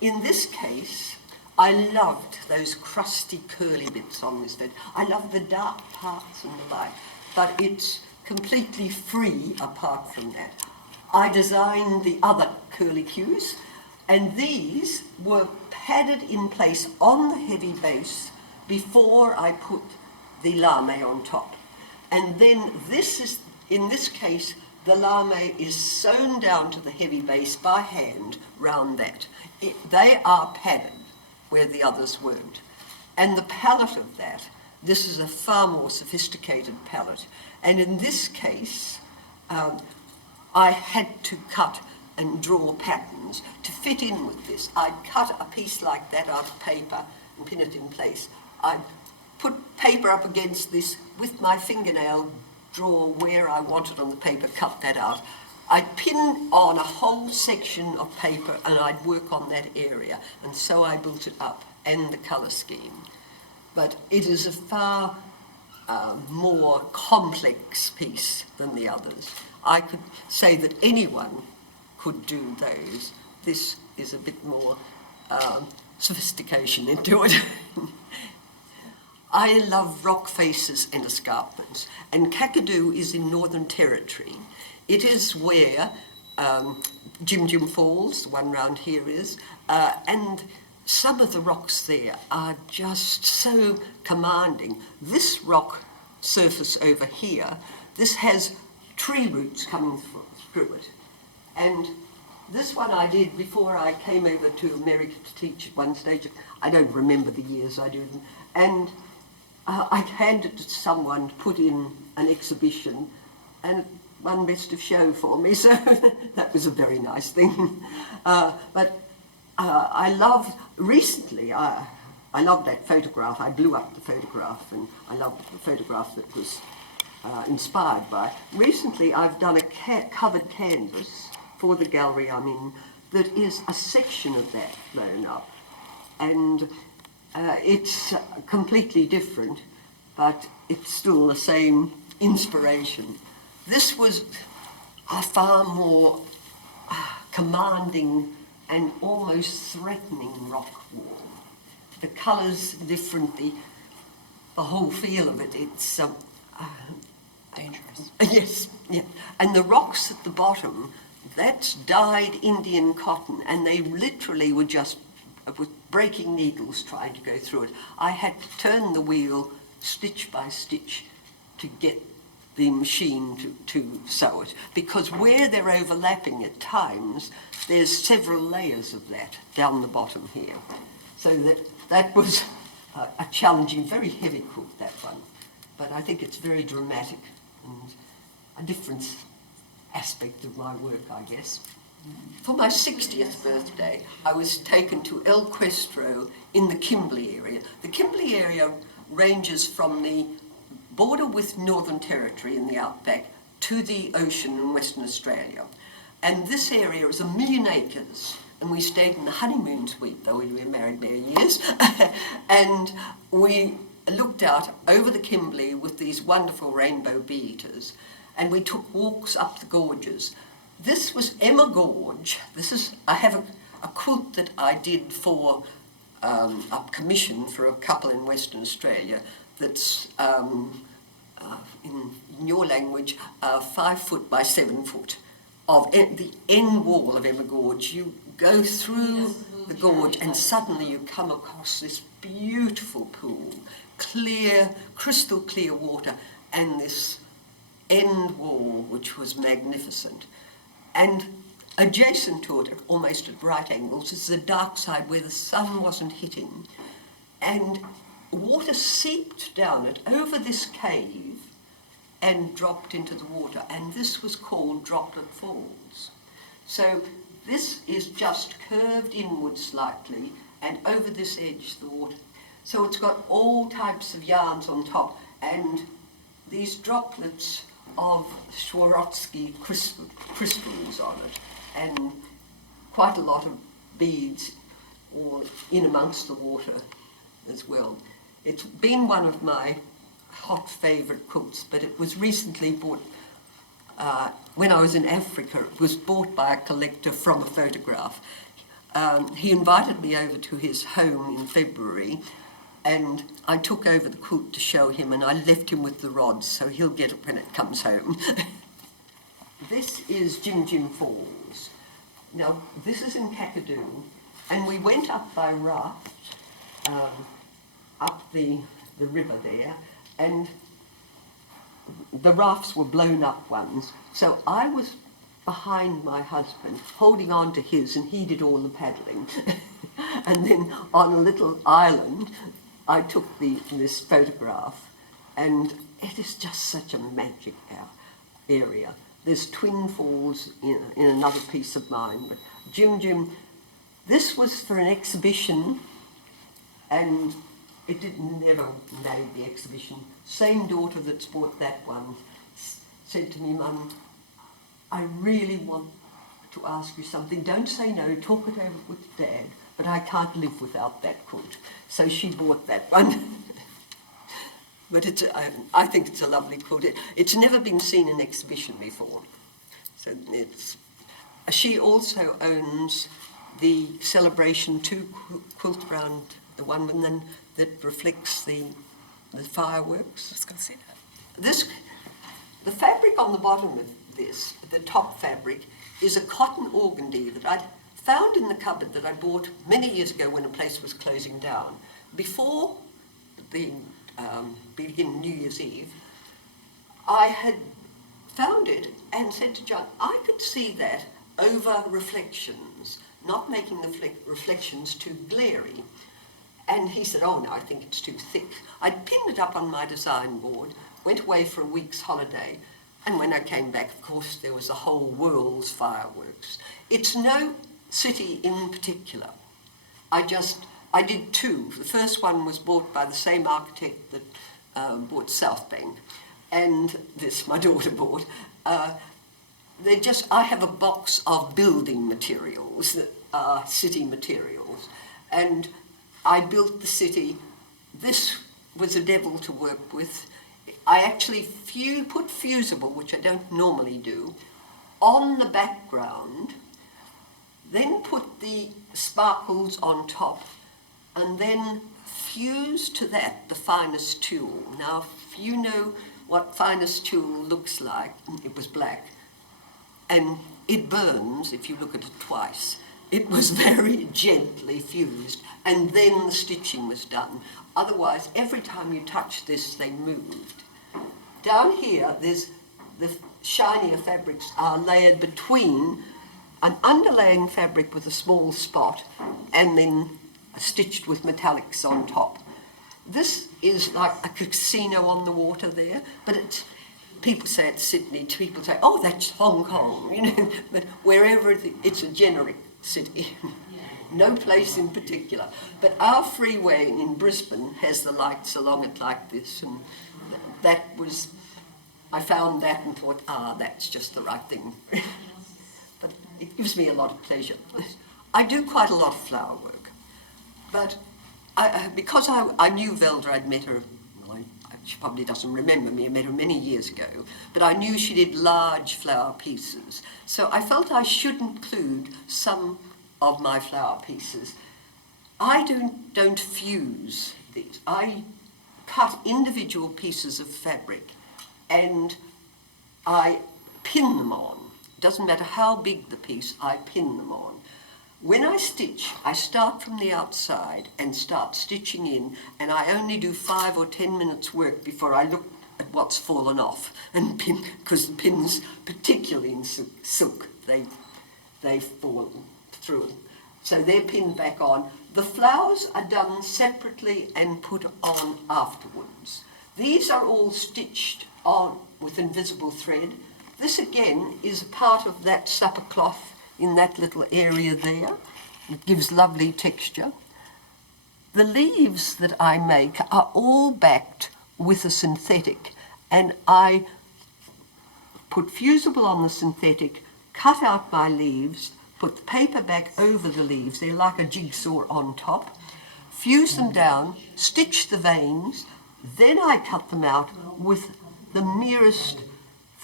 in this case, I loved those crusty curly bits on this bed. I love the dark parts and the light, but it's completely free apart from that. I designed the other curly cues, and these were padded in place on the heavy base before I put the lame on top. And then in this case, the lame is sewn down to the heavy base by hand round that. They are padded where the others weren't. And the palette of that, this is a far more sophisticated palette. And in this case, I had to cut and draw patterns to fit in with this. I'd cut a piece like that out of paper and pin it in place. I'd put paper up against this with my fingernail, draw where I wanted on the paper, cut that out. I'd pin on a whole section of paper and I'd work on that area, and so I built it up, and the colour scheme. But it is a far more complex piece than the others. I could say that anyone could do those. This is a bit more sophistication into it. I love rock faces and escarpments, and Kakadu is in Northern Territory. It is where Jim Jim Falls, the one round here is, and some of the rocks there are just so commanding. This rock surface over here, this has tree roots coming through it. And this one I did before I came over to America to teach at one stage. I don't remember the years I did. And I handed it to someone to put in an exhibition, and it won Best of Show for me, so that was a very nice thing. But I loved, recently, I loved that photograph. I blew up the photograph, and I loved the photograph that was inspired by. Recently, I've done a covered canvas for the gallery I'm in that is a section of that blown up. And it's completely different, but it's still the same inspiration. This was a far more commanding and almost threatening rock wall. The colours different, the whole feel of it, it's dangerous. Yes, yeah. And the rocks at the bottom, that's dyed Indian cotton, and they literally were just with breaking needles trying to go through it. I had to turn the wheel stitch by stitch to get the machine to sew it, because where they're overlapping at times, there's several layers of that down the bottom here. So that was a challenging, very heavy quilt, that one. But I think it's very dramatic and a different aspect of my work, I guess. For my 60th birthday, I was taken to El Questro in the Kimberley area. The Kimberley area ranges from the border with Northern Territory in the outback to the ocean in Western Australia. And this area is 1 million acres, and we stayed in the honeymoon suite, though we were married many years, and we looked out over the Kimberley with these wonderful rainbow bee-eaters, and we took walks up the gorges. This was Emma Gorge. I have a quilt that I did for a commission for a couple in Western Australia that's, in your language, 5 foot by 7 foot of the end wall of Emma Gorge. You go through the gorge and suddenly you come across this beautiful pool, clear, crystal clear water, and this end wall which was magnificent. And adjacent to it, almost at right angles, is the dark side where the sun wasn't hitting. And water seeped down it over this cave and dropped into the water. And this was called Droplet Falls. So this is just curved inward slightly, and over this edge, the water. So it's got all types of yarns on top, and these droplets of Swarovski crystals on it, and quite a lot of beads or in amongst the water as well. It's been one of my hot favourite quilts, but it was recently bought, when I was in Africa, it was bought by a collector from a photograph. He invited me over to his home in February, and I took over the quilt to show him, and I left him with the rods, so he'll get it when it comes home. This is Jim Jim Falls. Now, this is in Kakadu, and we went up by raft, up the river there, and the rafts were blown up ones, so I was behind my husband, holding on to his, and he did all the paddling. And then on a little island, I took this photograph, and it is just such a magic area. There's twin falls in another piece of mine, but Jim, this was for an exhibition, and it never made the exhibition. Same daughter that's bought that one said to me, Mum, I really want to ask you something. Don't say no, talk it over with Dad, but I can't live without that quilt. So she bought that one. But I think it's a lovely quilt. It's never been seen in exhibition before. So she also owns the Celebration 2 quilt around the one that reflects the fireworks. Let's go see that. The fabric on the bottom of this, the top fabric, is a cotton organdy that I'd found in the cupboard that I bought many years ago when a place was closing down. Before the beginning New Year's Eve, I had found it and said to John, I could see that over reflections, not making the reflections too glary. And he said, oh no, I think it's too thick. I'd pinned it up on my design board, went away for a week's holiday, and when I came back, of course, there was a whole world's fireworks. It's no city in particular. I did two. The first one was bought by the same architect that bought South Bank, and this my daughter bought. I have a box of building materials that are city materials, and I built the city. This was a devil to work with. I actually put fusible, which I don't normally do, on the background, then put the sparkles on top, and then fuse to that the finest tulle. Now, if you know what finest tulle looks like, it was black, and it burns if you look at it twice. It was very gently fused, and then the stitching was done. Otherwise, every time you touch this, they moved. Down here, there's the shinier fabrics are layered between an underlaying fabric with a small spot and then stitched with metallics on top. This is like a casino on the water there, but people say it's Sydney, people say, oh, that's Hong Kong, you know, but wherever it's a generic city, no place in particular. But our freeway in Brisbane has the lights along it like this, and I found that and thought, that's just the right thing. But it gives me a lot of pleasure. I do quite a lot of flower work, but because I knew Velda, I'd met her, she probably doesn't remember me, I met her many years ago, but I knew she did large flower pieces. So I felt I should include some of my flower pieces. I don't fuse these. I cut individual pieces of fabric and I pin them on. Doesn't matter how big the piece, I pin them on. When I stitch, I start from the outside and start stitching in, and I only do 5 or 10 minutes work before I look at what's fallen off and pin, because the pins, particularly in silk, they fall through. So they're pinned back on. The flowers are done separately and put on afterwards. These are all stitched on with invisible thread. This again is part of that supper cloth in that little area there. It gives lovely texture. The leaves that I make are all backed with a synthetic, and I put fusible on the synthetic, cut out my leaves, put the paper back over the leaves, they're like a jigsaw on top, fuse them down, stitch the veins, then I cut them out with the merest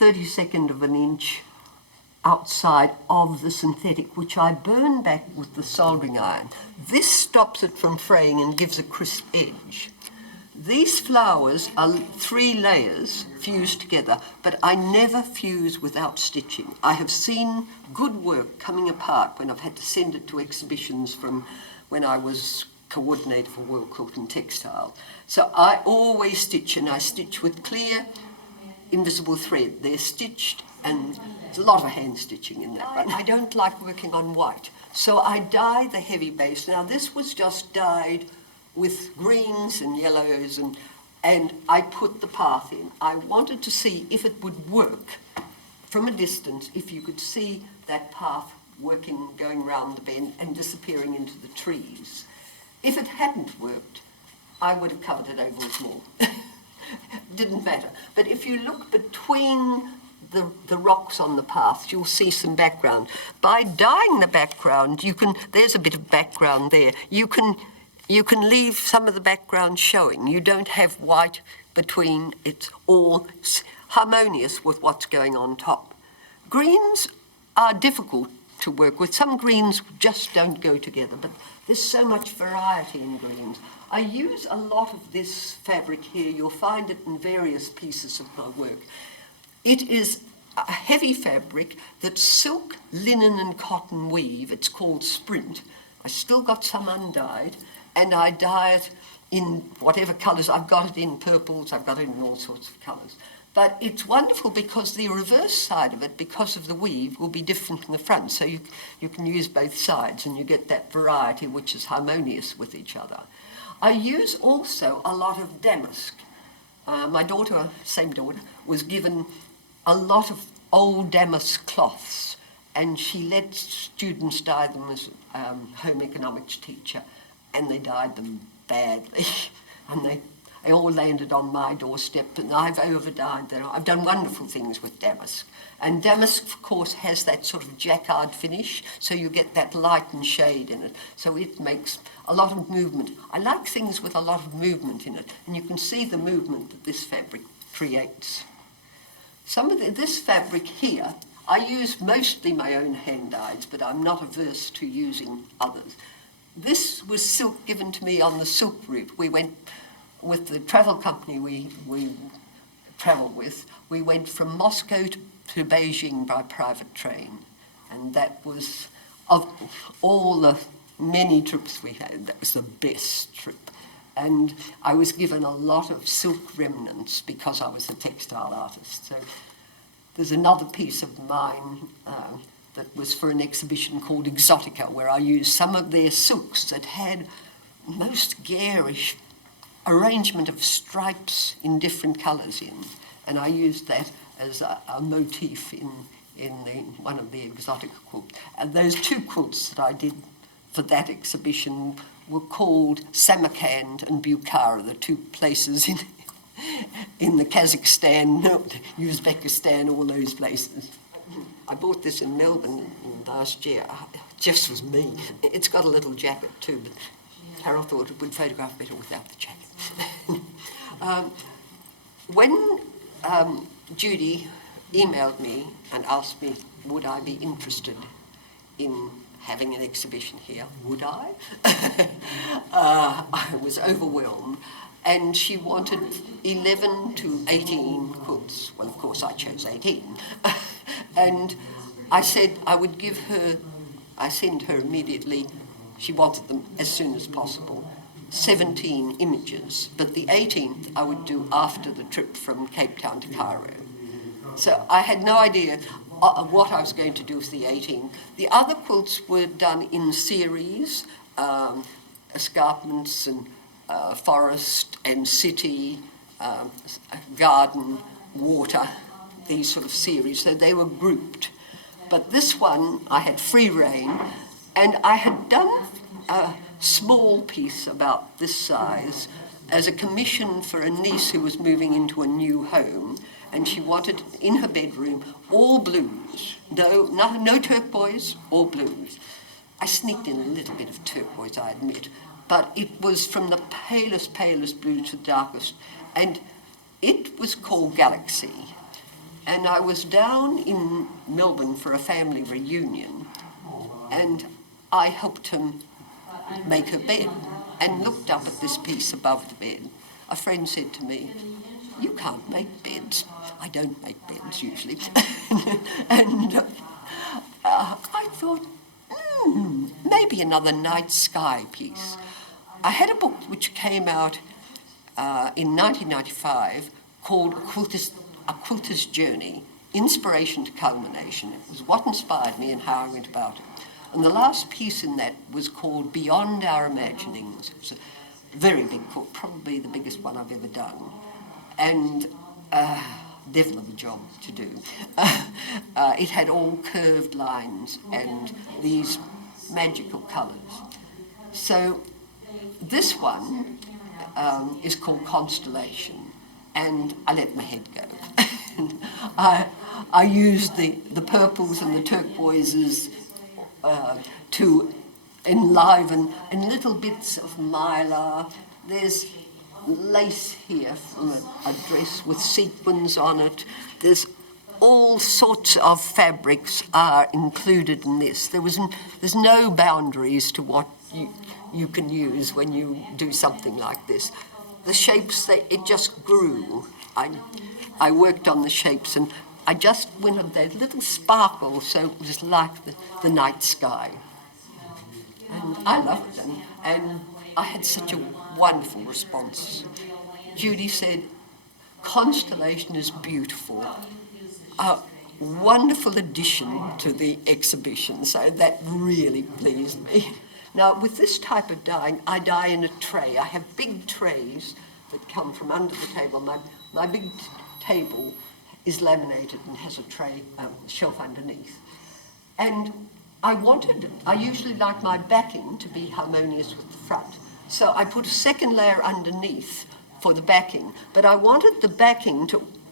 32nd of an inch outside of the synthetic, which I burn back with the soldering iron. This stops it from fraying and gives a crisp edge. These flowers are 3 layers fused together, but I never fuse without stitching. I have seen good work coming apart when I've had to send it to exhibitions from when I was coordinator for World Quilt and Textile. So I always stitch, and I stitch with clear, invisible thread. They're stitched, and there's a lot of hand stitching in that one. I don't like working on white, so I dye the heavy base. Now this was just dyed with greens and yellows, and I put the path in. I wanted to see if it would work from a distance, if you could see that path working, going round the bend and disappearing into the trees. If it hadn't worked, I would have covered it over with more. Didn't matter. But if you look between the rocks on the path, you'll see some background. By dyeing the background, there's a bit of background there. You can leave some of the background showing. You don't have white between. It's all harmonious with what's going on top. Greens are difficult to work with. Some greens just don't go together, but there's so much variety in greens. I use a lot of this fabric here. You'll find it in various pieces of my work. It is a heavy fabric that's silk, linen and cotton weave. It's called Sprint. I still got some undyed, and I dye it in whatever colours. I've got it in purples, I've got it in all sorts of colours. But it's wonderful because the reverse side of it, because of the weave, will be different from the front. So you can use both sides and you get that variety which is harmonious with each other. I use also a lot of damask. My daughter, same daughter, was given a lot of old damask cloths, and she let students dye them as home economics teacher, and they dyed them badly. And they all landed on my doorstep, and I've over-dyed them. I've done wonderful things with damask. And damask, of course, has that sort of jacquard finish, so you get that light and shade in it. So it makes a lot of movement. I like things with a lot of movement in it, and you can see the movement that this fabric creates. Some of this fabric here, I use mostly my own hand dyes, but I'm not averse to using others. This was silk given to me on the silk route. We went with the travel company we travelled with. We went from Moscow to Beijing by private train, and that was, of all the many trips we had, that was the best trip. And I was given a lot of silk remnants because I was a textile artist. So there's another piece of mine that was for an exhibition called Exotica, where I used some of their silks that had most garish arrangement of stripes in different colours in, and I used that as a motif in one of the Exotica quilts. And those 2 quilts that I did for that exhibition were called Samarkand and Bukhara, the 2 places in the Kazakhstan, Uzbekistan, all those places. I bought this in Melbourne last year. It just was me. It's got a little jacket too, but Carol thought it would photograph better without the jacket. When Judy emailed me and asked me would I be interested in having an exhibition here, would I? I was overwhelmed, and she wanted 11 to 18 quilts. Well, of course I chose 18. And I said I would give her, I sent her immediately, she wanted them as soon as possible, 17 images, but the 18th I would do after the trip from Cape Town to Cairo. So I had no idea what I was going to do with the 18th. The other quilts were done in series, escarpments and forest and city, garden, water, these sort of series, so they were grouped. But this one, I had free rein, and I had done a small piece about this size as a commission for a niece who was moving into a new home, and she wanted in her bedroom all blues, no turquoise, all blues. I sneaked in a little bit of turquoise, I admit, but it was from the palest blue to the darkest, and it was called Galaxy. And I was down in Melbourne for a family reunion, and I helped him make a bed and looked up at this piece above the bed. A friend said to me, "You can't make beds." I don't make beds usually. and I thought, maybe another night sky piece. I had a book which came out in 1995 called A Quilter's Journey, Inspiration to Culmination. It was what inspired me and how I went about it. And the last piece in that was called Beyond Our Imaginings. It was a very big quilt, probably the biggest one I've ever done. And devil of a job to do. It had all curved lines and these magical colours. So this one is called Constellation, and I let my head go. I used the purples and the turquoises to enliven, and little bits of mylar. There's lace here from a dress with sequins on it. There's all sorts of fabrics are included in this. There's no boundaries to what you can use when you do something like this. The shapes, it just grew. I worked on the shapes, and I just went on that little sparkle, so it was like the night sky. And I loved them, and I had such a wonderful response. Judy said, "Constellation is beautiful. A wonderful addition to the exhibition," so that really pleased me. Now, with this type of dyeing, I dye in a tray. I have big trays that come from under the table. My big table is laminated and has a tray shelf underneath. And I usually like my backing to be harmonious with the front. So I put a second layer underneath for the backing, but I wanted the backing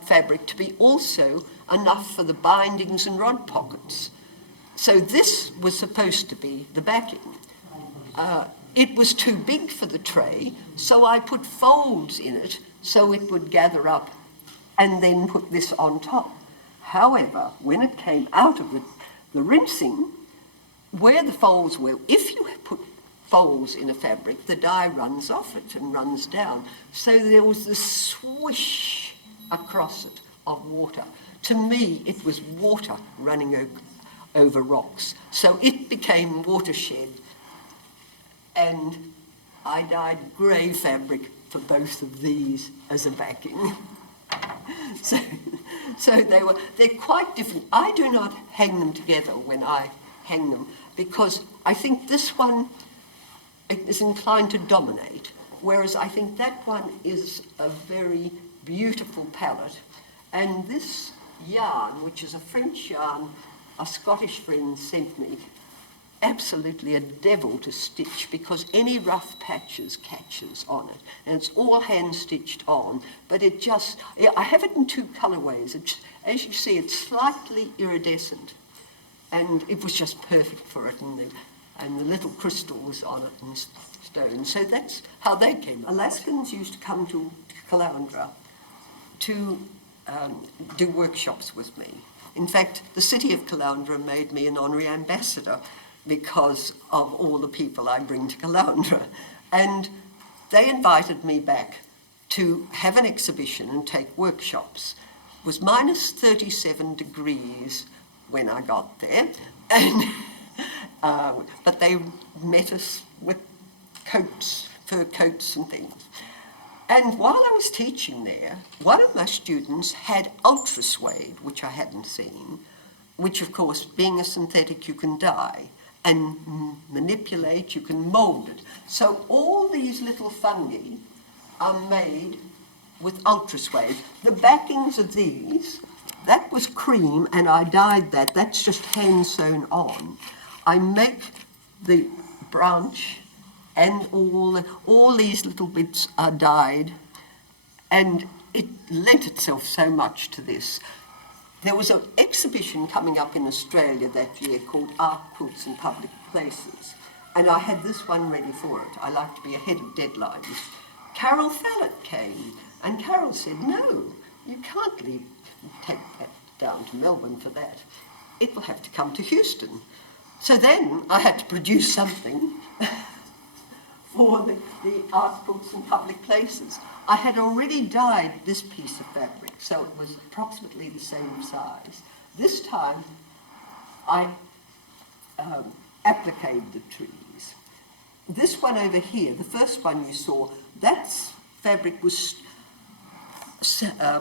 fabric to be also enough for the bindings and rod pockets. So this was supposed to be the backing. It was too big for the tray, so I put folds in it so it would gather up, and then put this on top. However, when it came out of the rinsing, where the folds were, if you put folds in a fabric, the dye runs off it and runs down. So there was this swish across it of water. To me, it was water running over rocks. So it became Watershed, and I dyed grey fabric for both of these as a backing. So they're quite different. I do not hang them together when I hang them, because I think this one is inclined to dominate, whereas I think that one is a very beautiful palette. And this yarn, which is a French yarn, a Scottish friend sent me, absolutely a devil to stitch, because any rough patches catches on it, and it's all hand stitched on, but I have it in two colorways. As you see, it's slightly iridescent, and it was just perfect for it, and the little crystals on it and stones. So that's how they came. Alaskans used to come to Caloundra to do workshops with me. In fact, the city of Caloundra made me an honorary ambassador because of all the people I bring to Caloundra. And they invited me back to have an exhibition and take workshops. It was minus 37 degrees when I got there, and but they met us with coats, fur coats and things. And while I was teaching there, one of my students had ultra suede, which I hadn't seen, which of course, being a synthetic, you can dye and manipulate, you can mold it. So all these little fungi are made with ultra suede. The backings of these, that was cream, and I dyed that. That's just hand sewn on. I make the branch, and all these little bits are dyed, and it lent itself so much to this. There was an exhibition coming up in Australia that year called Art Quilts in Public Places, and I had this one ready for it. I like to be ahead of deadlines. Carol Fallett came, and Carol said, "No, you can't take that down to Melbourne for that. It will have to come to Houston. So then I had to produce something for the art books in public places. I had already dyed this piece of fabric, so it was approximately the same size. This time I appliqued the trees. This one over here, the first one you saw, that fabric was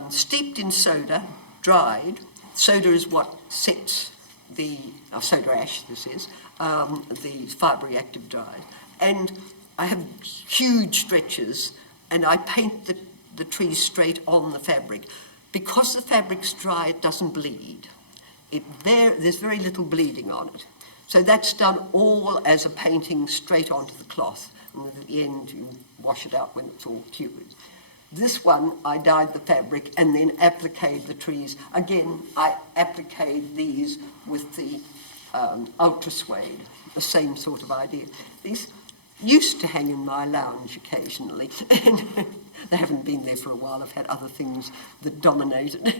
steeped in soda, dried. Soda is what sets the, soda ash this is, the fibre active dye. And I have huge stretches and I paint the trees straight on the fabric. Because the fabric's dry, it doesn't bleed. There's very little bleeding on it. So that's done all as a painting straight onto the cloth. And at the end, you wash it out when it's all cured. This one, I dyed the fabric and then appliqued the trees. Again, I appliqued these with the ultra suede, the same sort of idea. These used to hang in my lounge occasionally, and they haven't been there for a while. I've had other things that dominated.